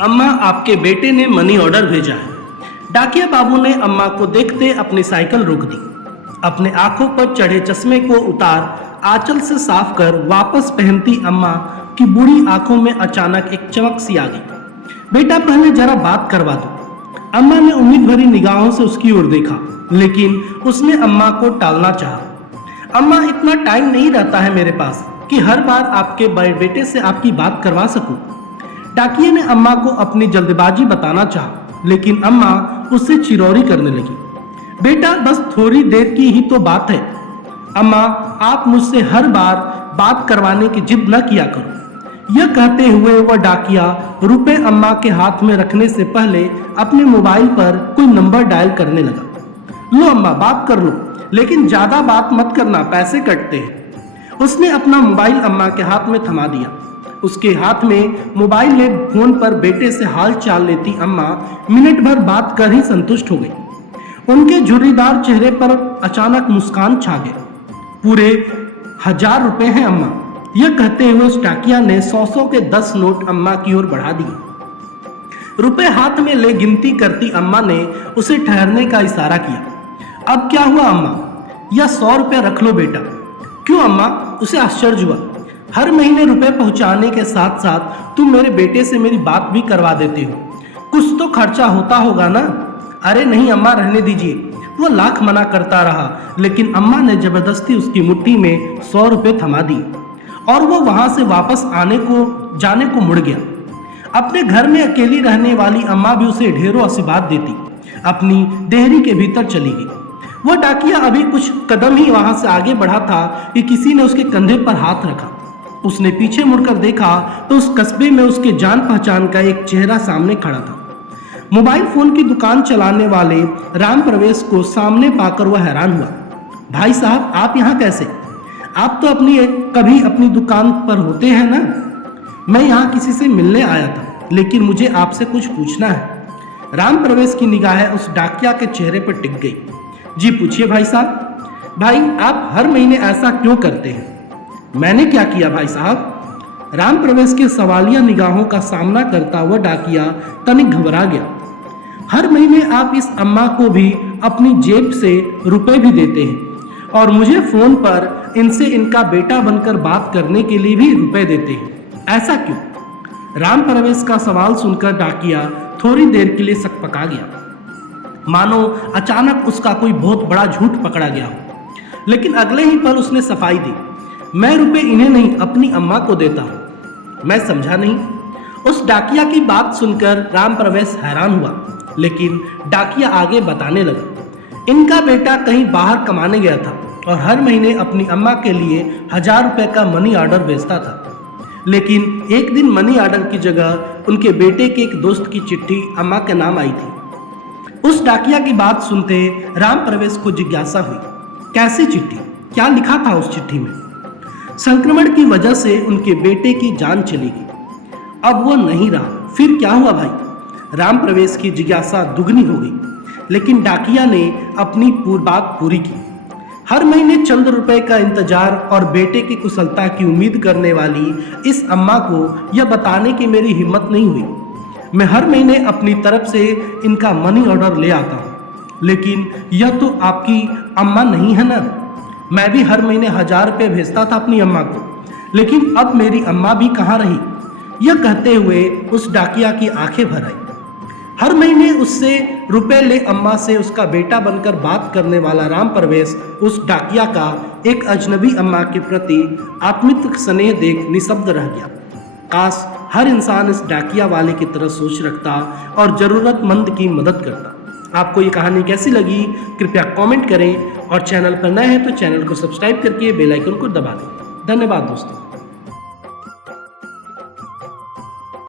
अम्मा, आपके बेटे ने मनी ऑर्डर भेजा है। डाकिया बाबू ने अम्मा को देखते अपनी साइकिल रोक दी। अपने आंखों पर चढ़े चश्मे को उतार आंचल से साफ कर वापस पहनती अम्मा की बूढ़ी आंखों में अचानक एक चमक सी आ गई। बेटा, पहले जरा बात करवा दो। अम्मा ने उम्मीद भरी निगाहों से उसकी ओर देखा, लेकिन उसने अम्मा को टालना चाहा। अम्मा, इतना टाइम नहीं रहता है मेरे पास कि हर बार आपके बड़े बेटे से आपकी बात करवा सकूं। डाकिये ने अम्मा को अपनी जल्दबाजी बताना चाहा, लेकिन अम्मा उससे चिरौरी करने लगी। बेटा, बस थोड़ी देर की ही तो बात है। अम्मा, आप मुझसे हर बार बात करवाने की जिद न किया करो। यह कहते हुए वह डाकिया रुपए अम्मा के हाथ में रखने से पहले अपने मोबाइल पर कोई नंबर डायल करने लगा। लो अम्मा, बात कर लो, लेकिन ज्यादा बात मत करना, पैसे कटते हैं। उसने अपना मोबाइल अम्मा के हाथ में थमा दिया। उसके हाथ में मोबाइल ले फोन पर बेटे से हाल चाल लेती अम्मा मिनट भर बात कर ही संतुष्ट हो गई। उनके झुर्रीदार चेहरे पर अचानक मुस्कान छा गया। पूरे 1000 रुपए हैं अम्मा। यह कहते हुए उस डाकिया ने 100 के 10 नोट अम्मा की ओर बढ़ा दिए। रुपए हाथ में ले गिनती करती अम्मा ने उसे ठहरने का इशारा किया। अब क्या हुआ अम्मा? यह 100 रुपए रख लो बेटा। क्यों अम्मा? उसे आश्चर्य हुआ। हर महीने रुपए पहुंचाने के साथ साथ तुम मेरे बेटे से मेरी बात भी करवा देते हो। कुछ तो खर्चा होता होगा ना? अरे नहीं अम्मा, रहने दीजिए। वो लाख मना करता रहा, लेकिन अम्मा ने जबरदस्ती उसकी मुट्ठी में 100 रुपए थमा दिए और वो वहां से वापस जाने को मुड़ गया। अपने घर में अकेली रहने वाली अम्मा भी उसे ढेरों आशीर्वाद देती अपनी देहरी के भीतर चली गई। वह डाकिया अभी कुछ कदम ही वहां से आगे बढ़ा था कि किसी ने उसके कंधे पर हाथ रखा। उसने पीछे मुड़कर देखा तो उस कस्बे में उसके जान पहचान का एक चेहरा सामने खड़ा था। मोबाइल फोन की दुकान चलाने वाले राम प्रवेश को सामने पाकर वह हैरान हुआ। भाई साहब, आप यहाँ कैसे? आप तो कभी अपनी दुकान पर होते हैं ना? मैं यहाँ किसी से मिलने आया था, लेकिन मुझे आपसे कुछ पूछना है। राम प्रवेश की निगाहें उस डाकिया के चेहरे पर टिक गई। जी पूछिए भाई साहब। भाई, आप हर महीने ऐसा क्यों करते हैं? मैंने क्या किया भाई साहब? राम प्रवेश के सवालिया निगाहों का सामना करता हुआ डाकिया तनिक घबरा गया। हर महीने आप इस अम्मा को भी अपनी जेब से रुपए भी देते हैं और मुझे फोन पर इनसे इनका बेटा बनकर बात करने के लिए भी रुपए देते हैं, ऐसा क्यों? राम प्रवेश का सवाल सुनकर डाकिया थोड़ी देर के लिए सकपका गया, मानो अचानक उसका कोई बहुत बड़ा झूठ पकड़ा गया हो। लेकिन अगले ही पल उसने सफाई दी। मैं रुपए इन्हें नहीं, अपनी अम्मा को देता हूं। मैं समझा नहीं। उस डाकिया की बात सुनकर राम प्रवेश हैरान हुआ, लेकिन डाकिया आगे बताने लगा। इनका बेटा कहीं बाहर कमाने गया था और हर महीने अपनी अम्मा के लिए 1000 रुपए का मनी ऑर्डर भेजता था। लेकिन एक दिन मनी ऑर्डर की जगह उनके बेटे के एक दोस्त की चिट्ठी अम्मा के नाम आई थी। उस डाकिया की बात सुनते राम प्रवेश को जिज्ञासा हुई। कैसी चिट्ठी? क्या लिखा था उस चिट्ठी में? संक्रमण की वजह से उनके बेटे की जान चली गई। अब वो नहीं रहा। फिर क्या हुआ भाई? राम प्रवेश की जिज्ञासा दुगनी हो गई, लेकिन डाकिया ने अपनी बात पूरी की। हर महीने चंद रुपए का इंतजार और बेटे की कुशलता की उम्मीद करने वाली इस अम्मा को यह बताने की मेरी हिम्मत नहीं हुई। मैं हर महीने अपनी तरफ से इनका मनी ऑर्डर ले आता हूँ, लेकिन यह तो आपकी अम्मा नहीं है ना? मैं भी हर महीने 1000 रुपये भेजता था अपनी अम्मा को, लेकिन अब मेरी अम्मा भी कहाँ रही? यह कहते हुए उस डाकिया की आंखें भर आई। हर महीने उससे रुपए ले अम्मा से उसका बेटा बनकर बात करने वाला राम प्रवेश उस डाकिया का एक अजनबी अम्मा के प्रति आत्मिक स्नेह देख निशब्द रह गया। काश हर इंसान इस डाकिया वाले की तरह सोच रखता और जरूरतमंद की मदद करता। आपको ये कहानी कैसी लगी? कृपया कमेंट करें और चैनल पर नए हैं तो चैनल को सब्सक्राइब करके बेल आइकन को दबा दें। धन्यवाद दोस्तों।